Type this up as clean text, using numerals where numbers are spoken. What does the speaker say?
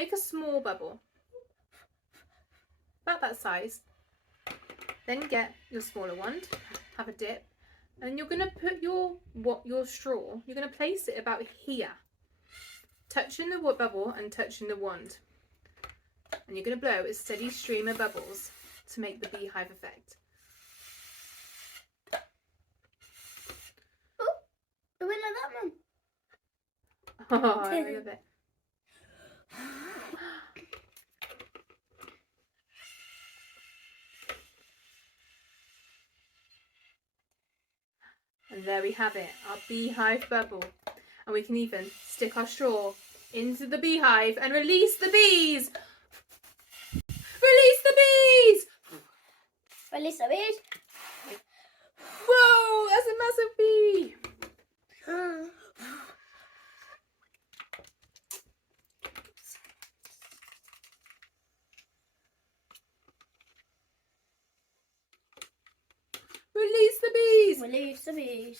Make a small bubble, about that size. Then get your smaller wand, have a dip, and you're going to put your straw, you're going to place it about here, touching the bubble and touching the wand. And you're going to blow a steady stream of bubbles to make the beehive effect. Oh, it went like that, Mum. Oh, I love it. And there we have it, our beehive bubble. And we can even stick our straw into the beehive and release the bees. Release the bees! Release the bees. Whoa, that's a massive bee. Release the bees. Release the bees.